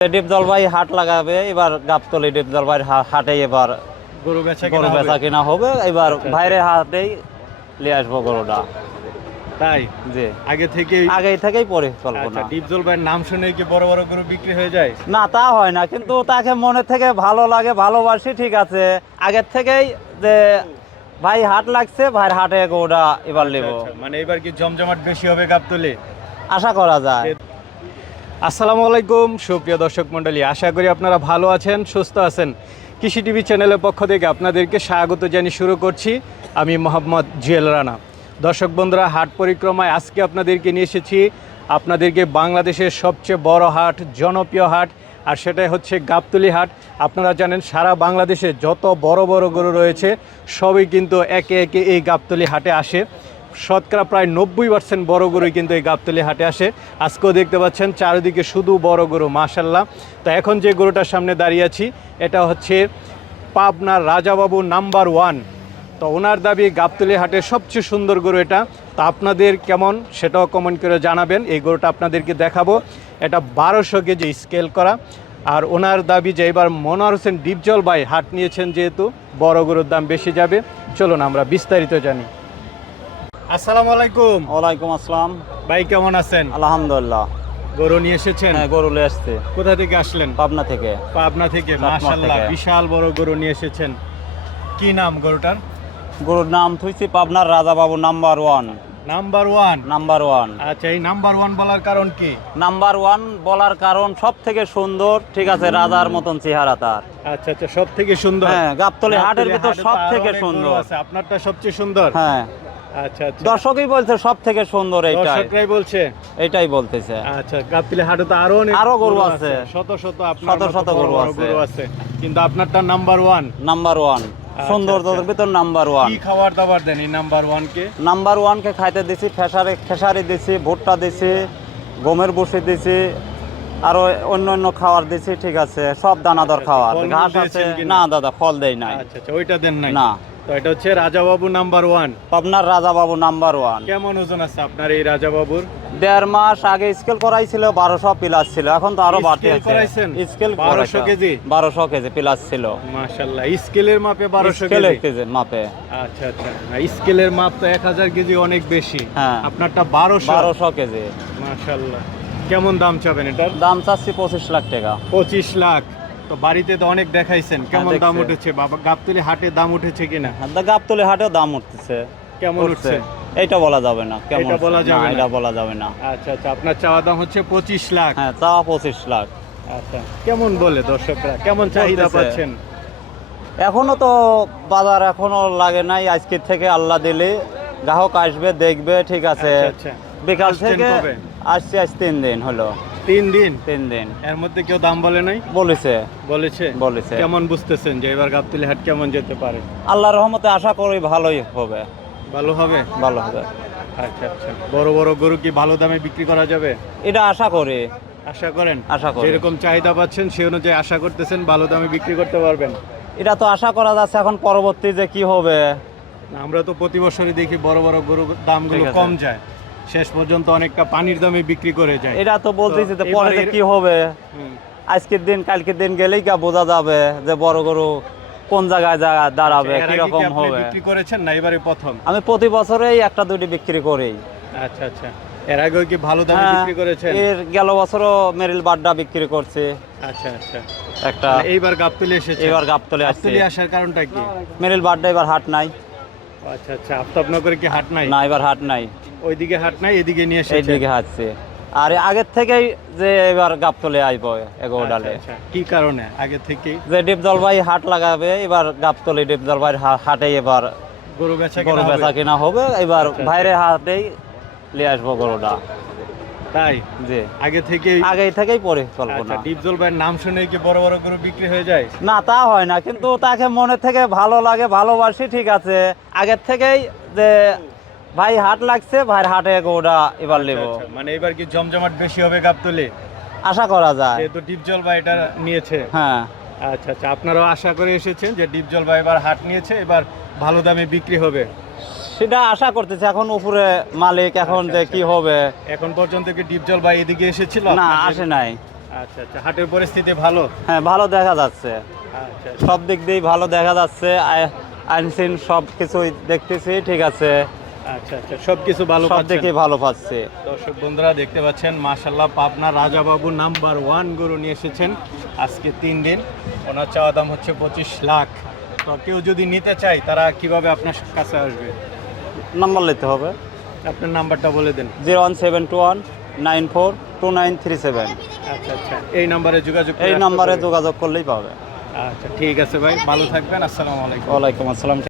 Deep হাট লাগাবে এবার গাবতলি ডিপ হাটে এবার গরু বেচা গরু বেচা কিনা হবে। এবার আচ্ছা, বাইরে হাটেই নিয়ে আসব গরুটা। তাই? জি। আগে থেকেই আগেই থেকেই আচ্ছা পরিকল্পনা ডিপ নাম শুনে কি বড় বড় গরু বিক্রি হয়ে যায়? না তা হয় না কিন্তু তাকে মনে থেকে ভালো লাগে ভালোবাসি ঠিক আছে। আগের থেকেই যে ভাই হাট লাগছে ভাইয়ের হাটে গরুটা এবার নেব। আচ্ছা, আচ্ছা, মানে এবার কি জমজমাট বেশি হবে গাবতলে? আশা করা যায়। আসসালামু আলাইকুম, সুপ্রিয় দর্শক মণ্ডলী, আশা করি আপনারা ভালো আছেন, সুস্থ আছেন। কৃষি টিভি চ্যানেলের পক্ষ থেকে আপনাদেরকে স্বাগত জানিয়ে শুরু করছি। আমি মোহাম্মদ জুয়েল রানা। দর্শক বন্ধুরা, হাট পরিক্রমায় আজকে আপনাদেরকে নিয়ে এসেছি। আপনাদেরকে বাংলাদেশের সবচেয়ে বড় হাট, জনপ্রিয় হাট, আর সেটাই হচ্ছে গাবতলি হাট। আপনারা জানেন, সারা বাংলাদেশে যত বড় বড় গরু রয়েছে, সবই কিন্তু একে একে এই গাবতলি হাটে আসে। শতকরা প্রায় নব্বই পার্সেন্ট বড় গরুই কিন্তু এই গাবতলি হাটে আসে। আজকেও দেখতে পাচ্ছেন চারিদিকে শুধু বড় গরু মাশাল্লাহ তো এখন যে গরুটার সামনে দাঁড়িয়ে আছি, এটা হচ্ছে পাবনার রাজাবাবু নাম্বার ওয়ান। তো ওনার দাবি, গাবতলি হাটের সবচেয়ে সুন্দর গরু এটা। তা আপনাদের কেমন সেটাও কমেন্ট করে জানাবেন। এই গরুটা আপনাদেরকে দেখাবো। এটা বারোশো কেজি স্কেল করা। আর ওনার দাবি যে এবার মনোয়ার হোসেন ডিপজল ভাই হাট নিয়েছেন যেহেতু, বড় গরুর দাম বেশি যাবে। চলুন আমরা বিস্তারিত জানি। আসসালামু আলাইকুম। ওয়ালাইকুম আসসালাম। ভাই কেমন আছেন? আলহামদুলিল্লাহ। গরু নিয়ে এসেছেন? হ্যাঁ গরু নিয়ে আসছে। কোথা থেকে আসলেন? পাবনা থেকে। পাবনা থেকে মাশাআল্লাহ বিশাল বড় গরু নিয়ে এসেছেন। কি নাম গরুটার? গরুর নাম থুইছি পাবনার Rajababu number one. Number one? Number one. আচ্ছা এই নাম্বার ওয়ান বলার কারণ কি? নাম্বার ওয়ান বলার কারণ সব থেকে সুন্দর ঠিক আছে রাজার মতন চেহারা তার। আচ্ছা আচ্ছা সব থেকে সুন্দর। হ্যাঁ গাবতলি হাটের ভিতর সব থেকে সুন্দর। আছে আপনারটা সবচেয়ে সুন্দর। হ্যাঁ। আচ্ছা আচ্ছা। দর্শকই বলছে সব থেকে সুন্দর দর্শকরাই বলছে? এইটাই বলতেছে। আচ্ছা হাটে তো আরও অনেক আরও গরু আছে। শত শত আপনার শত শত গরু আছে। গরু আছে। কিন্তু আপনারটা নাম্বার ওয়ান নাম্বার ওয়ান সৌন্দর্যের। ভিতর নাম্বার ওয়ান কি খাবার দাবার দেন এই নাম্বার ওয়ান কে? নাম্বার ওয়ানকে খাইতে দিছি খেসারি খেসারি দিছি ভুট্টা দিছি গমের বসে দিছি আরও অন্য অন্য খাবার দিছি ঠিক আছে। সব দানাদার আচ্ছা, খাবার ঘাস আছে। না দাদা ফল দেই নাই। আচ্ছা আচ্ছা। ওইটা দেন নাই? না। তো এটা হচ্ছে রাজাবাবু নাম্বার ওয়ান। পাবনার রাজাবাবু নাম্বার ওয়ান। কেমন ওজন আছে আপনার এই রাজাবাবুর? দেড় মাস আগে স্কেল করাইছিল বারোশো প্লাস ছিল। এখন তো আরও বাড়তি আছে। করাইছেন? Scale 1200 KG? বারোশো কেজি প্লাস ছিল। মাশাল্লাহ স্কেলের মাপে বারোশো কেজি? কেজি মাপে। আচ্ছা আচ্ছা। স্কেলের মাপ তো এক হাজার কেজি অনেক বেশি। হ্যাঁ। আপনারটা বারোশো? বারোশো কেজি। মাশাল্লাহ কেমন দাম চাবেন এটার? দাম চাচ্ছি পঁচিশ লাখ টাকা। পঁচিশ লাখ। তো বাড়িতে তো অনেক দেখাইছেন কেমন দাম উঠেছে? বাবা গাবতলি হাটে দাম উঠেছে কিনা গাবতলি হাটেও দাম উঠতেছে কেমন উঠছে। এইটা বলা যাবে না কেমন এটা বলা? যাবে না। এটা বলা যাবে না। আচ্ছা আচ্ছা আপনার চাওয়া দাম হচ্ছে পঁচিশ লাখ। হ্যাঁ চাওয়া পঁচিশ লাখ। আচ্ছা কেমন বলে দর্শকরা? কেমন চাহিদা। পাচ্ছেন? এখনও তো বাজার এখনও লাগে নাই আজকের থেকে আল্লাহ দিলে। গ্রাহক আসবে দেখবে ঠিক আছে। আচ্ছা, আচ্ছা। বিকাল থেকে? আসছি আজ তিন দিন হলো। তিন দিন? তিন দিন। এর মধ্যে কেউ দাম বলে নাই? বলেছে। বলেছে? বলেছে। কেমন বুঝতেছেন যে এবার গাবতলি হাট কেমন যেতে পারে? আল্লাহর রহমতে আশা করি ভালোই হবে। ভালো হবে? ভালো হবে। আচ্ছা আচ্ছা। বড় বড় গরু কি ভালো দামে বিক্রি করা যাবে? এটা আশা করে। আশা করেন? আশা করি। যেরকম চাহিদা পাচ্ছেন সেই অনুযায়ী আশা করতেছেন ভালো দামে বিক্রি করতে পারবেন। এটা তো আশা করা যাচ্ছে এখন পরবর্তী যে কি হবে? আমরা তো প্রতি বছরই দেখি বড় বড় গরু দামগুলো কম যায়। শেষ পর্যন্ত অনেকটা পানির দামে বিক্রি করে যায়। এটা তো বলতেছি যে পরে কি হবে? আজকের দিন কালকের দিন গেলেই কা বোঝা যাবে যে বড় গরু কোন জায়গায় জায়গা দাঁড়াবে কি কীরকম আপনি হবে? বিক্রি করেছেন না এবারে প্রথম? আমি প্রতি বছরেই একটা দুটি বিক্রি করি। আচ্ছা আচ্ছা। এর আগেও কি ভালো দামে হ্যাঁ, বিক্রি করেছেন? এর গেল বছরও মেরিল বাড্ডা বিক্রি করছে। আচ্ছা আচ্ছা। একটা এইবার গাবতলি এসেছে। এবার গাবতলে আসছে। গাবতলি আসার কারণটা কি? মেরিল বাড্ডা এবার হাট নাই। আচ্ছা আচ্ছা আফতাবনগরে কি হাট নাই? না এবার হাট নাই। ওইদিকে হাট নাই এদিকে নিয়ে এসেছে? দিকে হাঁটছে। আর আগের থেকেই যে এবার গাবতলে আইব এগো ডালে। আচ্ছা, আচ্ছা। কি কারণে আগে থেকে যে ডিপ জলবাই হাট লাগাবে এবার গাবতলি ডিপ জলবাই হাটে এবার গরু বেচা গরু বেচা কিনা হবে। এবার আচ্ছা, বাইরে হাটেই নিয়ে আসব গরুটা। তাই? জি। আগে থেকেই? আগেই থেকেই আচ্ছা পরিকল্পনা ডিপজল ভাইয়ের নাম শুনে কি বড় বড় গরু বিক্রি হয়ে যায়? না তা হয় না কিন্তু তাকে মনে থেকে ভালো লাগে ভালোবাসি ঠিক আছে। আগের থেকেই যে ভাই হাট লাগছে ভাইয়ের হাটে গরুটা এবার নেব। আচ্ছা, আচ্ছা। মানে এবার কি জমজমাট বেশি হবে গাবতলে? আশা করা যায়। যেহেতু ডিপজল ভাই এটা নিয়েছে। হ্যাঁ। আচ্ছা আচ্ছা আপনারাও আশা করে এসেছেন যে ডিপজল ভাই এবার হাট নিয়েছে এবার ভালো দামে বিক্রি হবে। সেটা আশা করতেছি এখন উপরে মালিক এখন আচ্ছা, যে আচ্ছা। কি হবে। এখন পর্যন্ত কি ডিপজল ভাই এদিকে এসেছিল? না আসে নাই। আচ্ছা আচ্ছা। হাটের পরিস্থিতি ভালো? হ্যাঁ ভালো দেখা যাচ্ছে। আচ্ছা সব দিক দিয়েই ভালো দেখা যাচ্ছে। আই- আইনসিন সব কিছুই দেখতেছি ঠিক আছে। আচ্ছা আচ্ছা। সব কিছু ভালো সব? ভালো পাচ্ছি। দর্শক বন্ধুরা দেখতে পাচ্ছেন মাশাল্লাহ পাবনা রাজাবাবু নাম্বার ওয়ান গরু নিয়ে এসেছেন আজকে তিন দিন। ওনার চাওয়া দাম হচ্ছে পঁচিশ লাখ। তো কেউ যদি নিতে চায় তারা কীভাবে আপনার কাছে আসবে? নাম্বার নিতে হবে। আপনার নাম্বারটা বলে দেন। Zero one seven two one nine four two nine three seven আচ্ছা আচ্ছা। এই নাম্বারে যোগাযোগ এই নাম্বারে যোগাযোগ করলেই পাবে। আচ্ছা ঠিক আছে ভাই। ভালো থাকবেন। আসসালামু আলাইকুম। ওয়ালাইকুম আসসালাম।